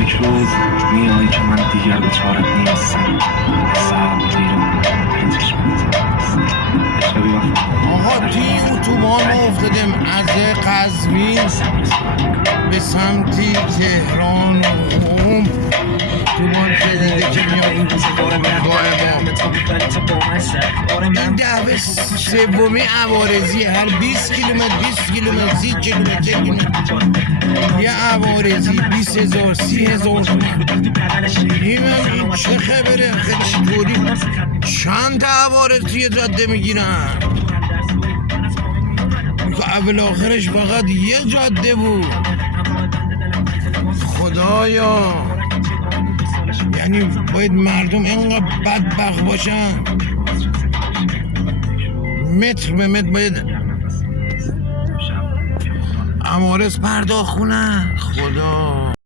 یک روز میای که من دیگر به چارت نیستم. سرم تیرم چشمت آقا توی اتوبان ما افتادیم از قزوین به سمتی تهران و قم. اتوبان جدیده که میاد فرودگاه ما. این دعوه سومی عوارضی، هر 20 کیلومتر 20 کیلومتر 30 کیلومتر یه عوارضی 20,000 30,000 تومن. این چه خبره؟ خیلی چطوری چند تا عوارض توی جاده میگیرن؟ اول آخرش فقط یه جاده بود. خدایا، یعنی باید مردم اینقدر بدبخت باشن؟ متر به متر باید عوارض پرداخت کنن؟ خدا